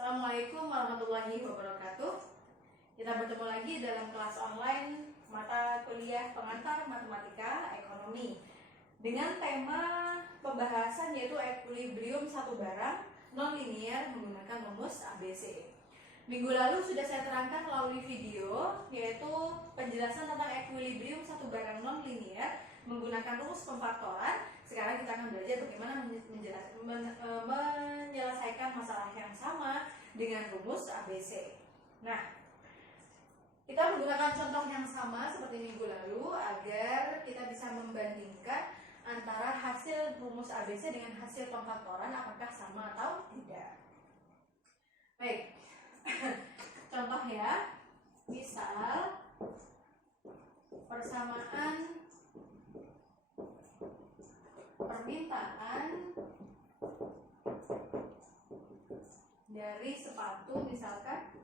Assalamualaikum warahmatullahi wabarakatuh. Kita bertemu lagi dalam kelas online mata kuliah pengantar matematika ekonomi dengan tema pembahasan yaitu equilibrium satu barang non-linear menggunakan rumus ABC. Minggu lalu sudah saya terangkan melalui video yaitu penjelasan tentang equilibrium satu barang non-linear menggunakan rumus pemfaktoran. Sekarang kita akan belajar bagaimana menyelesaikan masalah yang sama dengan rumus ABC. Nah, kita menggunakan contoh yang sama seperti minggu lalu agar kita bisa membandingkan antara hasil rumus ABC dengan hasil pemfaktoran apakah sama atau tidak. Baik, contoh ya, misal persamaan permintaan dari sepatu misalkan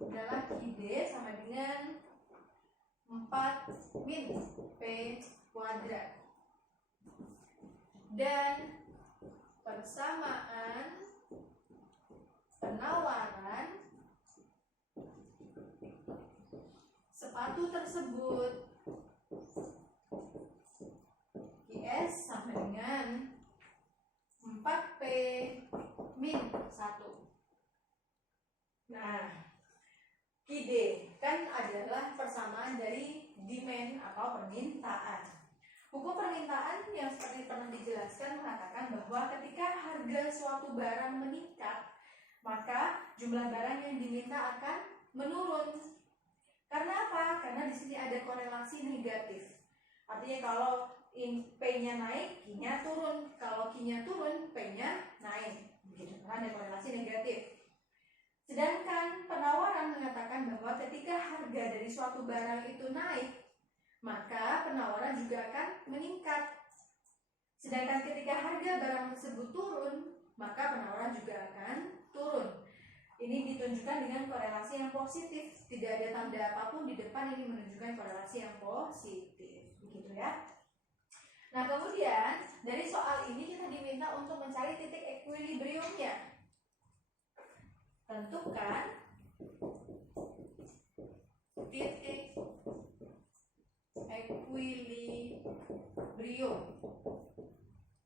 adalah QD sama dengan 4 min P kuadrat dan persamaan penawaran sepatu tersebut QS sama dengan 4P min 1. Nah, QD kan adalah persamaan dari demand atau permintaan. Hukum permintaan yang seperti pernah dijelaskan mengatakan bahwa ketika harga suatu barang meningkat, maka jumlah barang yang diminta akan menurun. Karena apa? Karena di sini ada korelasi negatif. Artinya kalau P-nya naik, Q-nya turun. Kalau Q-nya turun, P-nya naik. Begitu, karena ada korelasi negatif. Sedangkan penawaran mengatakan bahwa ketika harga dari suatu barang itu naik, maka penawaran juga akan meningkat. Sedangkan ketika harga barang tersebut turun, maka penawaran juga akan turun. Ini ditunjukkan dengan korelasi yang positif. Tidak ada tanda apapun di depan, ini menunjukkan korelasi yang positif. Begitu ya. Nah, kemudian dari soal ini kita diminta untuk mencari titik equilibriumnya. Tentukan titik equilibrium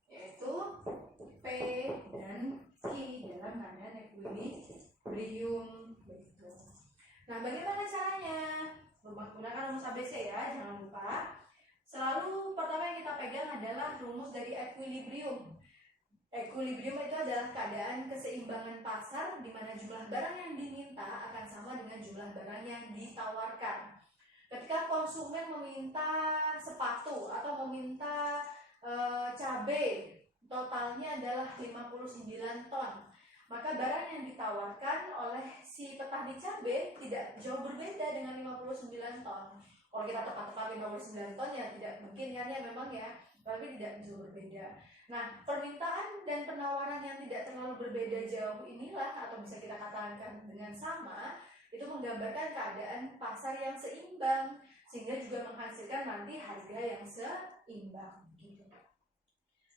yaitu P dan Q dalam keadaan equilibrium begitu. Nah, bagaimana caranya? Menggunakan rumus ABC ya, jangan lupa. Selalu pertama yang kita pegang adalah rumus dari equilibrium. Equilibrium itu adalah keadaan keseimbangan pasar di mana jumlah barang yang diminta akan sama dengan jumlah barang yang ditawarkan. Ketika konsumen meminta sepatu atau meminta cabai, totalnya adalah 59 ton. Maka barang yang ditawarkan oleh si petani cabai tidak jauh berbeda dengan 59 ton. Kalau kita tepat-tepat 59 ton ya tidak mungkin ya memang ya, tapi tidak jauh berbeda. Nah, permintaan dan penawaran yang tidak terlalu berbeda jauh inilah atau bisa kita katakan dengan sama, itu menggambarkan keadaan pasar yang seimbang sehingga juga menghasilkan nanti harga yang seimbang gitu.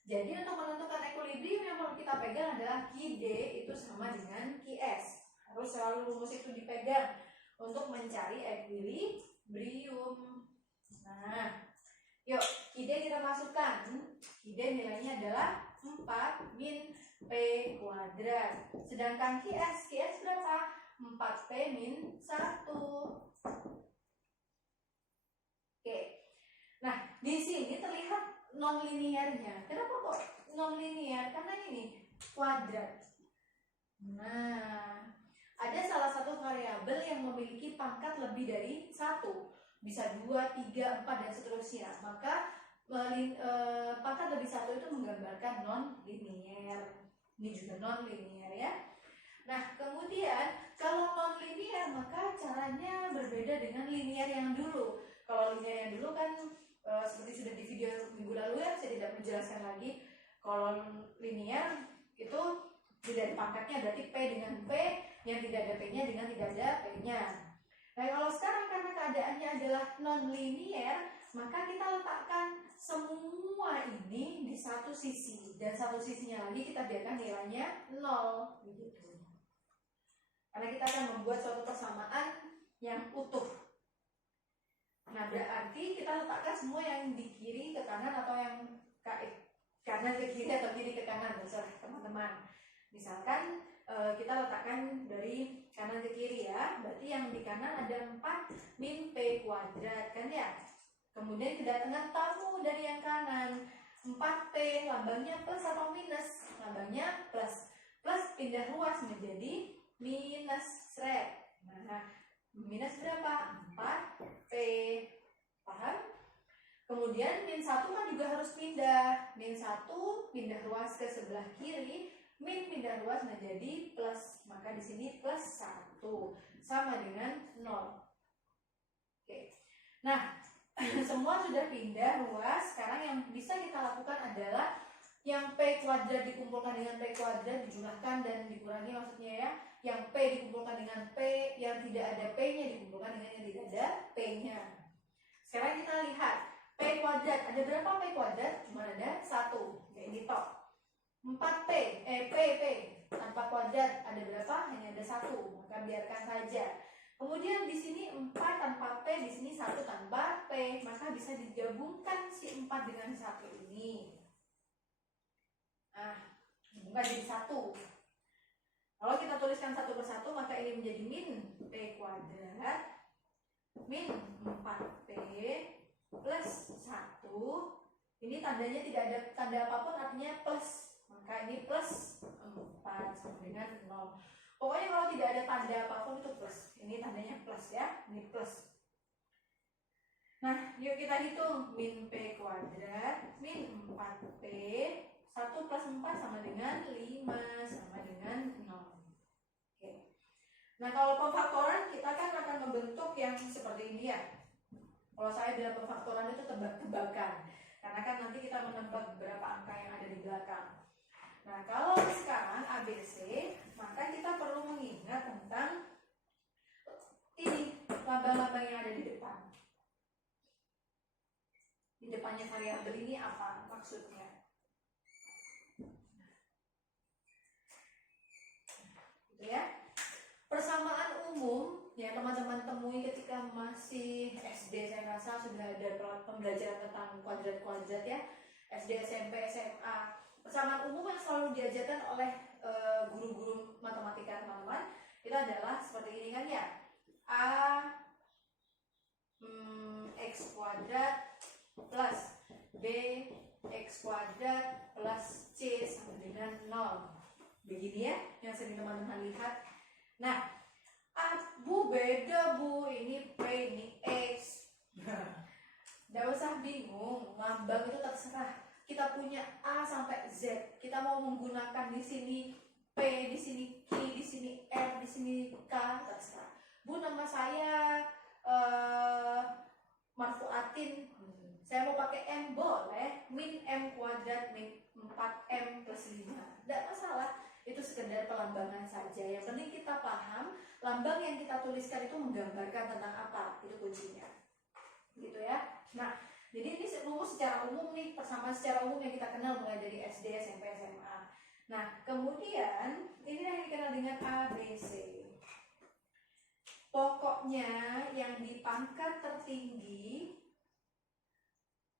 Jadi untuk menentukan equilibrium yang perlu kita pegang adalah QD itu sama dengan QS. Harus selalu rumus itu dipegang untuk mencari equilibrium. Nah, yuk QD kita masukkan. QD nilainya adalah 4 min P kuadrat. Sedangkan QS berapa? 4P min 1. Oke. Nah, di sini terlihat non-linearnya. Kenapa kok non-linear? Karena ini kuadrat. Nah, ada salah satu variabel yang memiliki pangkat lebih dari 1. Bisa 2, 3, 4, dan seterusnya. Maka pangkat lebih 1 itu menggambarkan non-linear. Ini juga non-linear ya. Nah, kemudian kalau non-linear maka caranya berbeda dengan linear yang dulu. Kalau linear yang dulu kan seperti sudah di video minggu lalu ya, saya tidak menjelaskan lagi. Kalau linear itu tidak ada pangkatnya, berarti P dengan P, yang tidak ada P-nya dengan tidak ada P-nya. Nah, kalau sekarang karena keadaannya adalah non-linear, maka kita letakkan semua ini di di satu sisi, dan satu sisinya lagi kita biarkan nilainya 0 begitu. Karena kita akan membuat suatu persamaan yang utuh. Nah, berarti kita letakkan semua yang di kiri ke kanan atau yang kanan ke kiri atau kiri ke kanan, terserah teman-teman. Misalkan kita letakkan dari kanan ke kiri ya, berarti yang di kanan ada 4 min P kuadrat kan ya. Kemudian kedatangan tamu dari yang kanan, 4P, lambangnya plus atau minus? Lambangnya plus. Plus pindah ruas menjadi minus seret. Nah, minus berapa? 4P. Paham? Kemudian min 1 kan juga harus pindah. Min 1 pindah ruas ke sebelah kiri, min pindah ruas menjadi plus. Maka di sini plus 1 sama dengan 0. Oke. Nah, semua sudah pindah ruas. Sekarang yang bisa kita lakukan adalah yang P kuadrat dikumpulkan dengan P kuadrat, dijumlahkan dan dikurangi maksudnya ya. Yang P dikumpulkan dengan P, yang tidak ada P-nya dikumpulkan dengan yang tidak ada P-nya. Sekarang kita lihat P kuadrat, ada berapa P kuadrat? Cuma ada 1, kayak gitu. 4P, P tanpa kuadrat ada berapa? Hanya ada 1, maka biarkan saja. Kemudian di sini 4 tanpa P, di sini 1 tanpa P, maka bisa digabungkan si 4 dengan 1 ini. Nah, gabungkan jadi 1. Kalau kita tuliskan satu persatu, maka ini menjadi min P kuadrat min 4P plus 1. Ini tandanya tidak ada tanda apapun, artinya plus. Maka ini plus 4 sama dengan 0. Pokoknya kalau tidak ada tanda apapun itu plus. Ini tandanya plus ya, ini plus. Nah, yuk kita hitung. Min P kuadrat min 4P, 1 plus 4 sama dengan 5, sama dengan 0. Oke. Nah, kalau pemfaktoran kita kan akan membentuk yang seperti ini ya. Kalau saya bilang pemfaktoran itu tebak-tebakan, karena kan nanti kita menebak beberapa angka yang ada di belakang. Nah, kalau sekarang ABC, maka kita perlu mengingat tentang ini, lambang-lambang yang ada di depan. Di depannya variabel ini apa maksudnya? Gitu ya. Persamaan umum yang teman-teman temui ketika masih SD, saya rasa sudah ada pembelajaran tentang kuadrat-kuadrat ya. SD, SMP, SMA. Persamaan umum yang selalu diajarkan oleh guru-guru matematika teman-teman itu adalah seperti ini kan ya. A X kuadrat plus B X kuadrat plus C sama dengan 0. Begini ya yang sering teman-teman lihat. Nah, Bu beda Bu, ini P, ini X. Nggak usah bingung, lambang itu terserah. Kita punya A sampai Z. Kita mau menggunakan di sini P, di sini Q, di sini R, di sini K, terserah. Bu, nama saya Marfuatin. Saya mau pakai M, boleh. Min M kuadrat min 4M plus 5. Nggak masalah. Itu sekedar pelambangan saja. Yang penting kita paham lambang yang kita tuliskan itu menggambarkan tentang apa. Itu kuncinya. Gitu ya. Nah, jadi ini rumus secara umum nih, persamaan secara umum yang kita kenal mulai dari SD, SMP, SMA. Nah, kemudian ini yang dikenal dengan ABC. Pokoknya yang di pangkat tertinggi,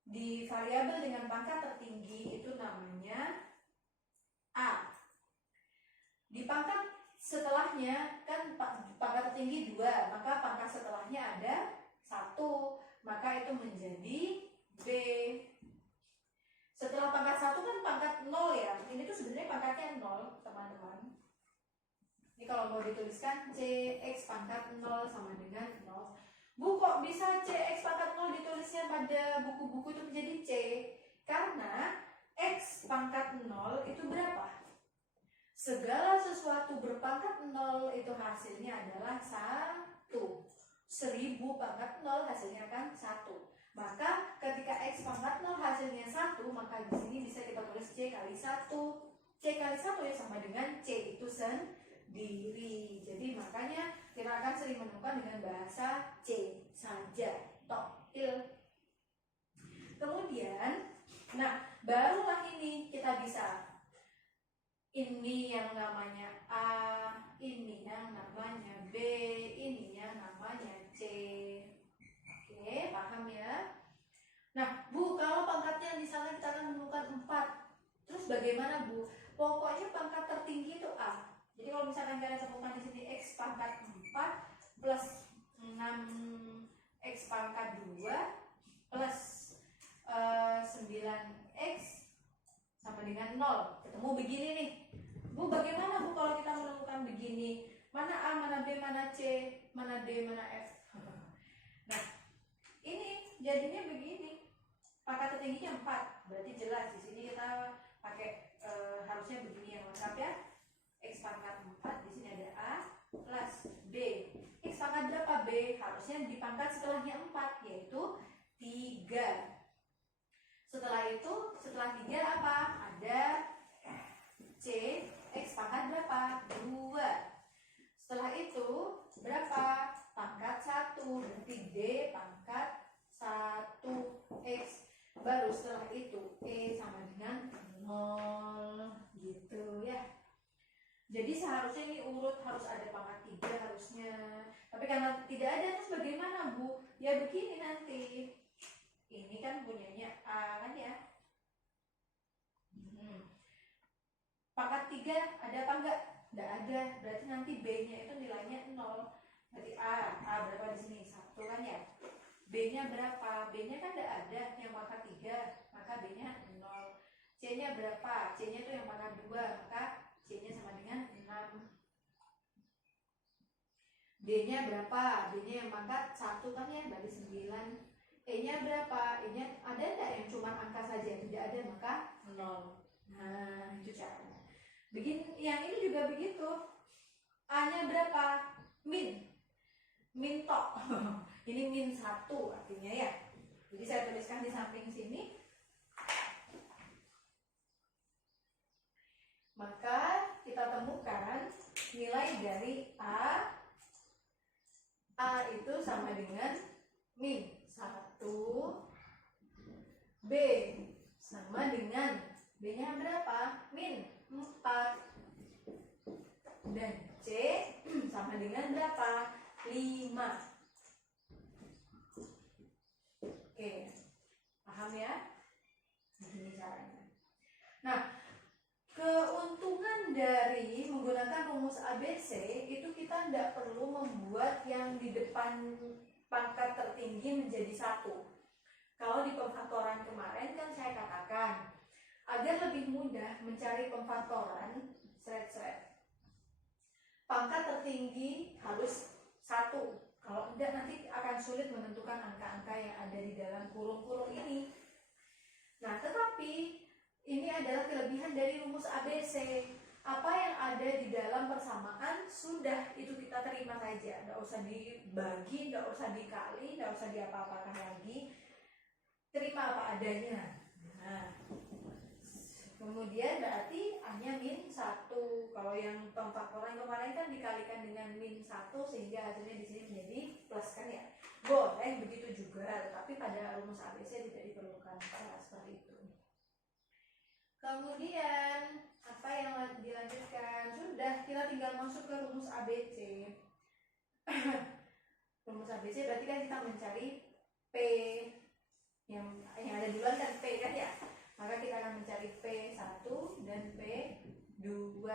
di variabel dengan pangkat tertinggi itu namanya A. Di pangkat setelahnya kan pangkat tertinggi 2, maka pangkat setelahnya ada 1, maka itu menjadi B. Setelah pangkat 1 kan pangkat 0 ya. Ini tuh sebenarnya pangkatnya 0, teman-teman. Ini kalau mau dituliskan CX pangkat 0 sama dengan 0. Bu, kok bisa CX pangkat 0 ditulisnya pada buku-buku itu menjadi C? Karena X pangkat 0 itu berapa? Segala sesuatu berpangkat 0 itu hasilnya adalah 1. 1000 pangkat 0 hasilnya kan 1. Maka ketika X pangkat 0 hasilnya 1, maka di sini bisa kita tulis C kali 1. C kali 1 ya sama dengan C itu sendiri. Jadi makanya kita akan sering menemukan dengan bahasa C saja. Tokil. Kemudian, nah barulah ini yang namanya A, ini yang namanya B, ini yang namanya C. Oke, paham ya? Nah, Bu, kalau pangkatnya misalnya kita akan menemukan 4, terus bagaimana, Bu? Pokoknya pangkat tertinggi itu A. Jadi kalau misalkan kalian temukan di sini X pangkat 4 plus 6X pangkat 2 plus 9X sama dengan 0. Ketemu begini nih. Bu, bagaimana, Bu, kalau kita menemukan begini? Mana A, mana B, mana C, mana D, mana F? Nah, ini jadinya begini. Pangkat tertingginya 4. Berarti jelas di sini kita pakai harusnya begini yang lengkap ya. X pangkat 4, di sini ada A plus B. X pangkat berapa B? Harusnya dipangkat setelahnya 4, yaitu 3. Setelah itu, setelah 3 apa? Ada C, X pangkat berapa? 2. Setelah itu, berapa? Pangkat 1. Berarti D pangkat 1X. Baru setelah itu, E sama dengan 0. Gitu ya. Jadi seharusnya ini urut harus ada pangkat 3 harusnya. Tapi karena tidak ada, terus bagaimana, Bu? Ya begini nanti. Ini kan punyanya A kan ya. Pangkat 3 ada apa enggak? Tidak ada. Berarti nanti B-nya itu nilainya 0. Berarti A berapa di sini? 1 kan ya. B-nya berapa? B-nya kan tidak ada yang pangkat 3, maka B-nya 0. C-nya berapa? C-nya itu yang pangkat 2, maka C-nya sama dengan 6. D-nya berapa? D-nya yang pangkat 1 kan ya, berarti 9. E-nya berapa? E-nya ada enggak yang cuma angka saja? Tidak ada, maka 0. Nah, itu caranya. Yang ini juga begitu. A-nya berapa? Min tok. Ini min 1 artinya ya. Jadi saya tuliskan di samping sini. Maka kita temukan nilai dari A itu sama dengan min 1. B sama dengan B-nya berapa? Min 4. Dan C sama dengan berapa? 5. Oke, paham ya? Begini caranya. Nah, keuntungan dari menggunakan rumus ABC itu kita tidak perlu membuat yang di depan pangkat tertinggi menjadi 1. Kalau di pemfaktoran kemarin kan saya katakan agar lebih mudah mencari pemfaktoran pangkat tertinggi harus 1. Kalau tidak nanti akan sulit menentukan angka-angka yang ada di dalam kurung-kurung ini. Nah, tetapi ini adalah kelebihan dari rumus ABC. Apa yang ada di dalam persamaan sudah itu kita terima saja. Tidak usah dibagi, tidak usah dikali, tidak usah diapa-apakan lagi. Terima apa adanya. Nah, kemudian berarti A-nya min 1. Kalau yang pemfaktoran kemarin kan dikalikan dengan min 1 sehingga hasilnya di sini menjadi plus kan ya. Boleh begitu juga, tapi pada rumus ABC tidak diperlukan cara seperti itu. Kemudian apa yang dilanjutkan? Sudah, kita tinggal masuk ke rumus ABC. Rumus ABC berarti kan kita mencari P yang ada duluan kan P kan ya. Maka kita akan mencari P1 dan P2.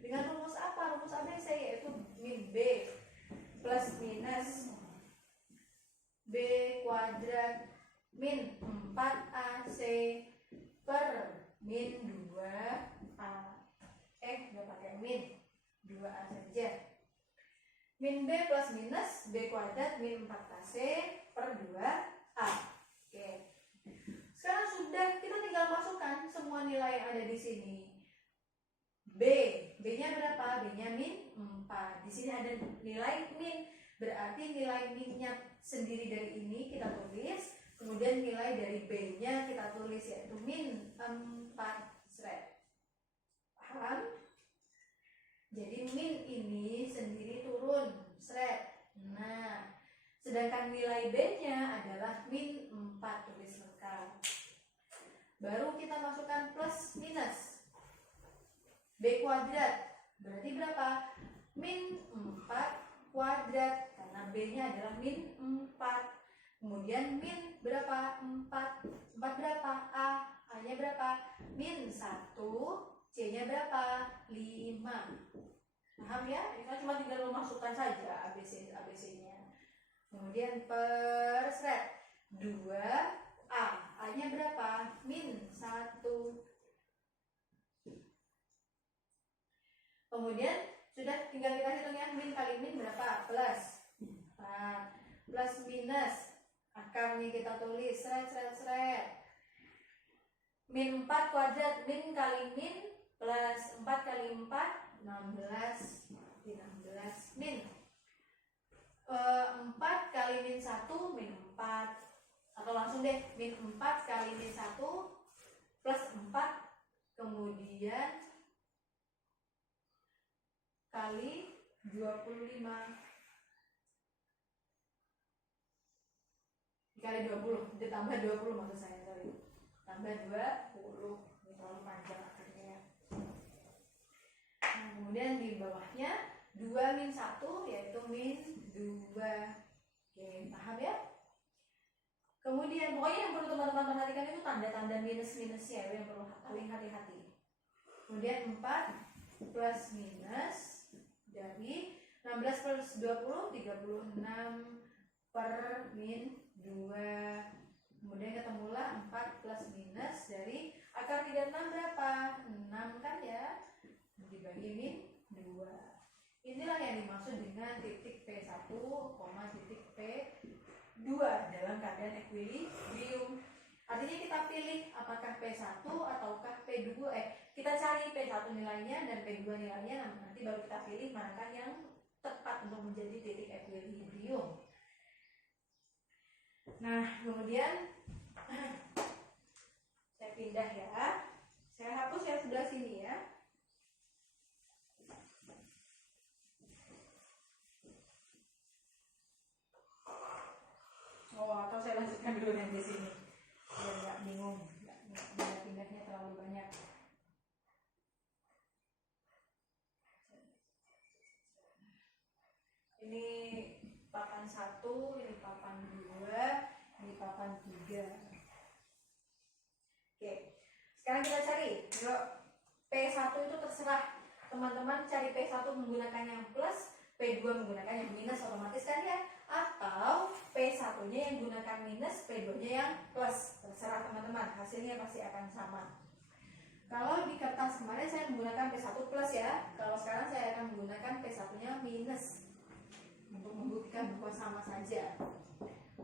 Dengan rumus apa? Rumus ABC yaitu min B plus minus B kuadrat min 4AC per min 2A. Nggak pakai min, 2A saja. Min B plus minus B kuadrat min 4AC per 2A. Oke. Sekarang sudah, kita tinggal masukkan semua nilai yang ada di sini. B-nya berapa? B-nya min 4. Di sini ada nilai min, berarti nilai min-nya sendiri dari ini kita tulis, kemudian nilai dari B-nya kita tulis yaitu min 4 seret. Paham? Jadi min ini sendiri turun seret. Nah, sedangkan nilai B-nya adalah min 4, tulis lengkap. Baru kita masukkan plus minus. B kuadrat. Berarti berapa? Min 4 kuadrat. Karena B-nya adalah min 4. Kemudian min berapa? 4. 4 berapa? A. A-nya berapa? Min 1. C-nya berapa? 5. Paham ya? Ini kan cuma tinggal memasukkan saja ABC-nya. Kemudian per seret 2 A. A-nya berapa? Min 1. Kemudian sudah tinggal kita hitung ya, min kali min berapa? Plus. Nah, plus minus. Akarnya kita tulis seret. Min 4 kuadrat, min kali min plus 4 kali 4 16. Min 4 kali min 1 min 4. Atau langsung deh, min 4 kali min 1 plus 4 kemudian kali 25 dikali 20 ditambah 20 maksud saya tadi, tambah 20. Ini terlalu panjang akhirnya ya. Nah, kemudian di bawahnya 2 min 1 yaitu min 2. Oke, paham ya? Kemudian pokoknya yang perlu teman-teman perhatikan itu tanda-tanda minus-minusnya yang perlu paling hati-hati. Kemudian 4 plus minus dari 16 plus 20 36 per min 2. Kemudian ketemulah 4 plus minus dari akar 36 berapa? 6 kan ya, dibagi min 2. Inilah yang dimaksud dengan titik P1, titik P2 dalam keadaan ekuilibrium. Artinya kita pilih apakah P1 ataukah P2. Kita cari P1 nilainya dan P2 nilainya, nanti baru kita pilih manakah yang tepat untuk menjadi titik ekuilibrium. Nah, kemudian saya pindah ya. Saya hapus yang sebelah sini ya. Atau saya lanjutkan dulu yang di sini biar nggak bingung, nggak pindahnya terlalu banyak. Ini papan 1, ini papan 2, ini papan 3. Oke, sekarang kita cari. Yuk, P1 itu terserah teman-teman cari P1 menggunakan yang plus, P2 menggunakan yang minus otomatis kan ya, atau P1 nya yang gunakan minus, P2 nya yang plus, terserah teman-teman, hasilnya pasti akan sama. Kalau di kertas kemarin saya menggunakan P1 plus ya, kalau sekarang saya akan menggunakan P1 nya minus untuk membuktikan bahwa sama saja.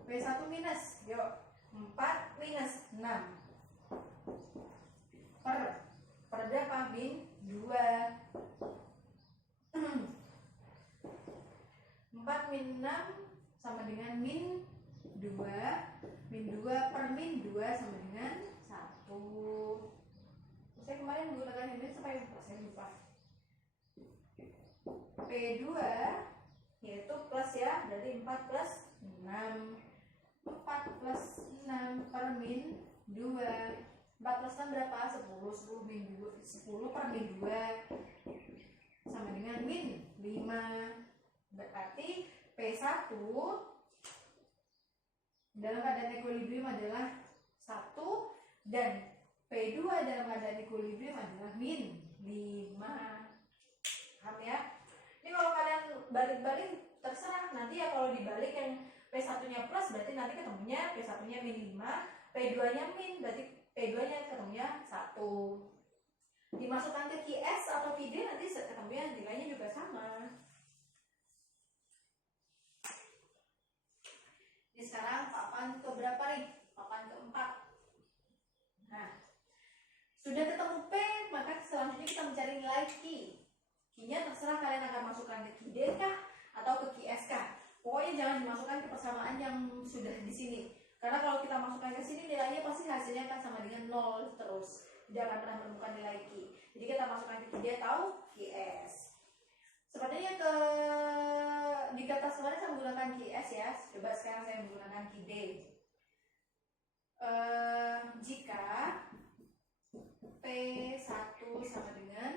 P1 minus, yuk, 4 minus 6 per berapa? Min 2. 4 min 6 sama dengan min 2. Min 2 per min 2 sama dengan 1. Saya kemarin menggunakan ini supaya saya lupa. P2 yaitu plus ya, berarti 4 plus 6. 4 plus 6 per min 2. 4 plus 6 berapa? 10. 10 min 2, 10 per min 2 sama dengan min 5. Berarti P1 dalam keadaan ekuilibrium adalah 1 dan P2 dalam keadaan ekuilibrium adalah min 5. Paham ya? Ini kalau kalian balik-balik terserah, nanti ya kalau dibalik yang P1 nya plus berarti nanti ketemunya P1 nya min 5, P2 nya min berarti P2 nya ketemunya 1. Dimasukkan ke QS atau QD nanti ketemunya nilainya juga sama. Ini sekarang papan keberapa nih? Papan keempat. Nah, sudah ketemu P, maka selanjutnya kita mencari nilai Q. Q-nya terserah kalian akan masukkan ke QD kah atau ke QS kah. Pokoknya jangan dimasukkan ke persamaan yang sudah di sini. Karena kalau kita masukkan ke sini nilainya pasti hasilnya akan sama dengan 0 terus. Tidak akan pernah menemukan nilai Q. Jadi kita masukkan ke QD atau QS. Sepertinya di kertas kemarin saya menggunakan QS ya. Coba sekarang saya menggunakan QD. Jika P1 sama dengan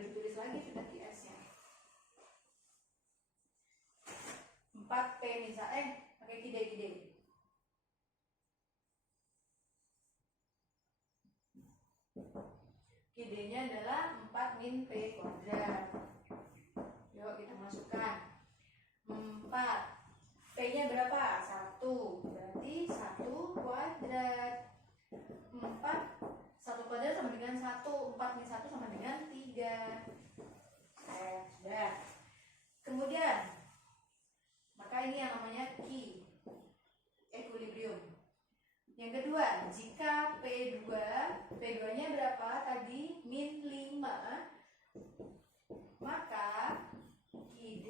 boleh ditulis lagi sudah QS-nya. 4P pakai kide. Kide-nya adalah 4 min P kuadrat. Yuk kita masukkan 4. P-nya berapa? 1. Berarti 1 kuadrat. 1 kuadrat sama dengan 1. 4 min 1 sama dengan 3. Sudah. Kemudian, maka ini yang namanya Q, equilibrium. Yang kedua, jika P2-nya berapa tadi? Min 5, maka QD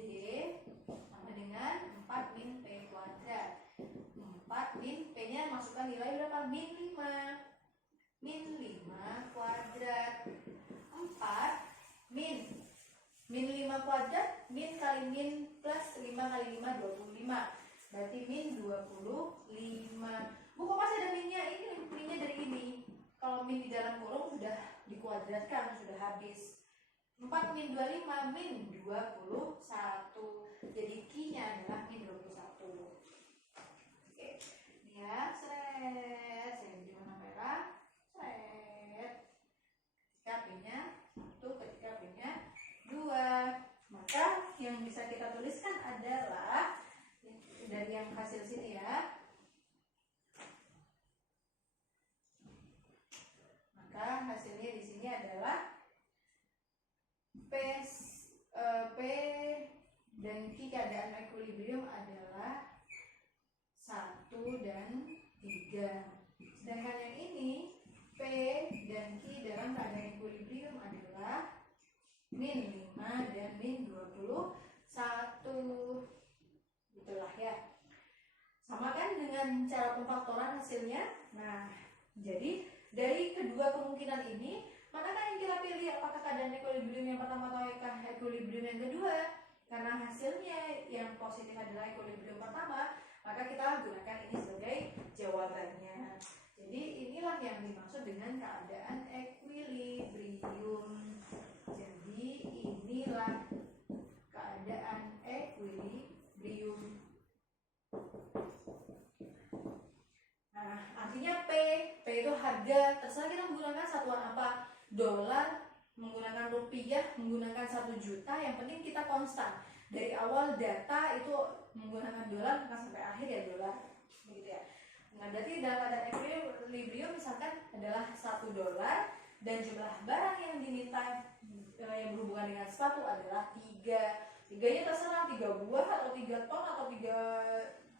sama dengan 4 min P kuadrat. 4 min P-nya masukkan nilai berapa? Min 5. Min 5 kuadrat. 4 min 5 kuadrat, min kali min plus 5 kali 5, 25. Berarti min 25. Bu, kok masih ada minnya? Ini minnya dari ini. Kalau min di dalam kurung sudah dikuadratkan, sudah habis. 4 min 25, min 21. Jadi Q-nya adalah min 21. Oke. Ini ya, seret. Saya beri warna merah. Seret. Ketika P-nya 1, ketika P-nya 2. Maka yang bisa kita tuliskan adalah dari yang hasil sini ya. Maka hasilnya di sini adalah P dan Q keadaan equilibrium adalah 1 dan 3. Sedangkan yang ini P dan Q dalam keadaan equilibrium adalah min 5 dan min 21. Itulah ya. Sama kan dengan cara pemfaktoran hasilnya. Nah, jadi dari kedua kemungkinan ini, manakah yang kita pilih? Apakah keadaan equilibrium yang pertama atau equilibrium yang kedua? Karena hasilnya yang positif adalah equilibrium pertama, maka kita gunakan ini sebagai jawabannya. Jadi inilah yang dimaksud dengan keadaan equilibrium. Jadi inilah keadaan equilibrium. Nah, artinya P itu harga, terserah kita menggunakan satuan apa, dolar, menggunakan rupiah, menggunakan 1 juta, yang penting kita konstan. Dari awal data itu menggunakan dolar, maka sampai akhir ya dolar, begitu ya. Nah, berarti dalam keadaan equilibrium misalkan adalah 1 dolar dan jumlah barang yang diminta yang berhubungan dengan sepatu adalah 3. 3-nya terserah 3 buah atau 3 ton atau 3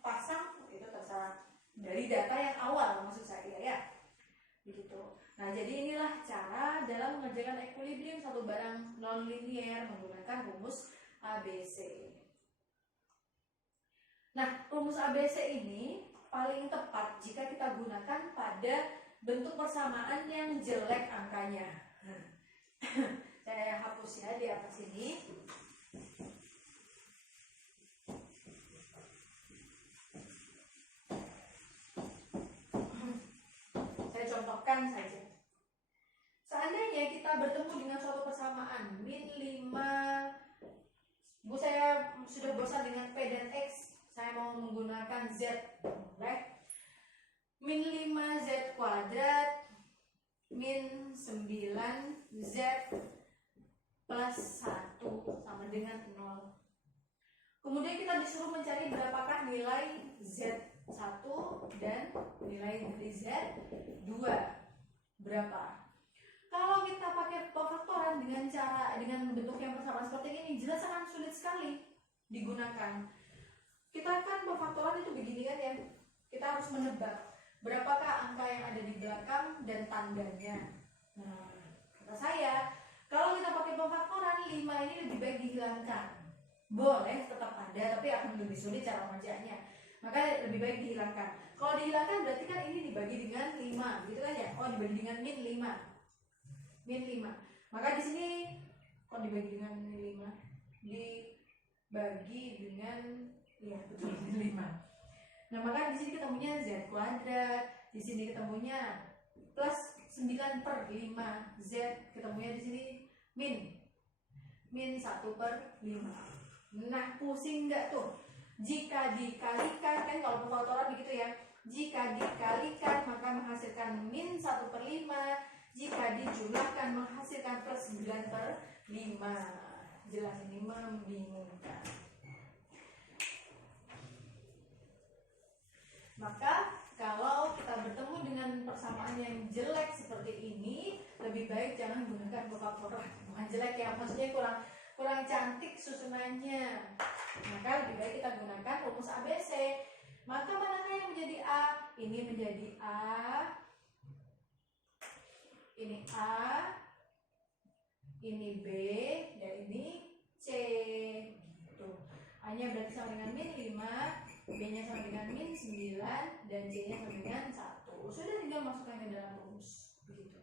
pasang, itu terserah. Dari data yang awal maksud saya ya. Begitu. Nah, jadi inilah cara dalam mengerjakan equilibrium satu barang non-linear menggunakan rumus ABC. Nah, rumus ABC ini paling tepat jika kita gunakan pada bentuk persamaan yang jelek angkanya. Saya hapus ya di atas sini. Saya contohkan saja. Seandainya kita bertemu dengan suatu persamaan min 5, Bu, saya sudah bosan dengan P dan X, saya mau menggunakan Z. Boleh. Min 5Z kuadrat min 9Z plus 1 sama dengan 0. Kemudian kita disuruh mencari berapakah nilai Z1 dan nilai dari Z2. Berapa? Kalau kita pakai pemfaktoran dengan bentuk yang persamaan seperti ini, jelas akan sulit sekali digunakan. Kita kan pemfaktoran itu begini kan ya, kita harus menebak berapakah angka yang ada di belakang dan tandanya. Nah, kata saya, kalau kita pakai pemfaktoran 5 ini lebih baik dihilangkan. Boleh tetap ada, tapi akan lebih sulit cara mengerjakannya. Maka lebih baik dihilangkan. Kalau dihilangkan berarti kan ini dibagi dengan 5, gitu kan ya? Oh, dibagi dengan min 5. Min 5. Maka di sini kok dibagi dengan 5? Dibagi dengan betul min 5. Nah, maka di sini ketemunya Z kuadrat, di sini ketemunya plus 9/5 Z, ketemunya di sini min min 1/5. Nah, pusing nggak tuh? Jika dikalikan, kan kalau pemfaktoran begitu ya. Jika dikalikan maka menghasilkan min 1/5. Jika dijumlahkan menghasilkan plus 9/5. Jelas ini membingungkan. Maka kalau kita bertemu dengan persamaan yang jelek seperti ini, lebih baik jangan gunakan pemfaktoran. Bukan jelek ya, maksudnya kurang cantik susunannya. Maka lebih baik kita gunakan rumus ABC. Maka manakah yang menjadi A? Ini menjadi A. Ini A. Ini B. Dan ini C. Tuh. A-nya berarti sama dengan min 5. B-nya sama dengan min 9. Dan C-nya sama dengan 1. Sudah tinggal masukkan ke dalam rumus. Begitu.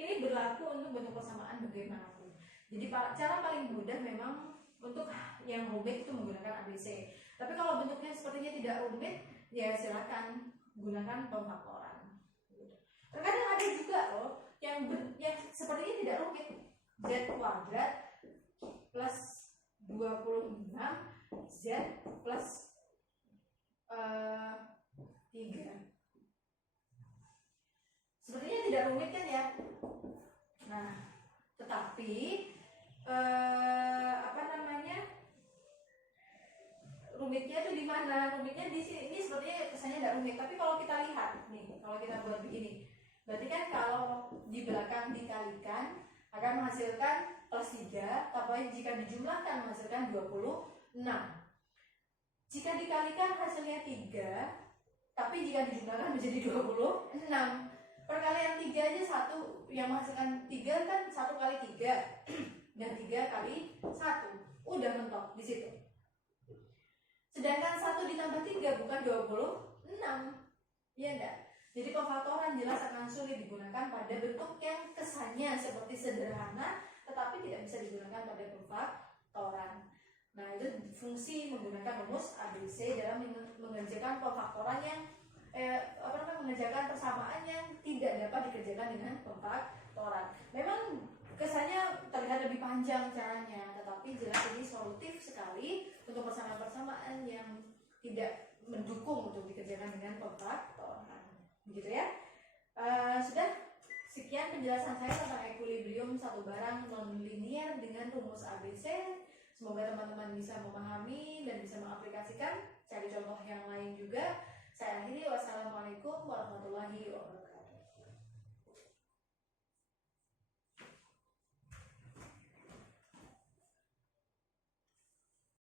Ini berlaku untuk bentuk persamaan bagaimanapun. Jadi cara paling mudah memang untuk yang rumit itu menggunakan ABC. Tapi kalau bentuknya sepertinya tidak rumit, ya silakan gunakan pemfaktoran. Terkadang ada juga loh yang sepertinya tidak rumit. Z kuadrat plus 26 Z plus 3. Sepertinya tidak rumit kan ya. Nah, tetapi rumitnya itu di mana? Rumitnya di sini. Ini sepertinya kesannya tidak rumit, tapi kalau kita lihat nih, kalau kita buat begini, berarti kan kalau di belakang dikalikan akan menghasilkan plus 3, tapi jika dijumlahkan menghasilkan 26. Jika dikalikan hasilnya 3, tapi jika dijumlahkan menjadi 26. Perkalian 3 aja 1, yang menghasilkan 3 kan 1 kali 3 dan 3 kali 1. Udah mentok di situ. Sedangkan 1 ditambah 3 bukan 26. Iya enggak? Jadi pemfaktoran jelas akan sulit digunakan pada bentuk yang kesannya seperti sederhana tetapi tidak bisa digunakan pada pemfaktoran. Nah, itu fungsi menggunakan rumus ABC dalam mengerjakan pemfaktoran yang mengerjakan persamaan yang tidak dapat dikerjakan dengan pemfaktoran. Memang kesannya terlihat lebih panjang caranya, tetapi jelas ini solutif sekali untuk persamaan-persamaan yang tidak mendukung untuk dikerjakan dengan pemfaktoran. Begitu ya. Sudah sekian penjelasan saya tentang ekuilibrium satu barang non-linier dengan rumus ABC. Semoga teman-teman bisa memahami dan bisa mengaplikasikan. Cari contoh yang lain juga. Saya akhiri, wassalamualaikum warahmatullahi wabarakatuh.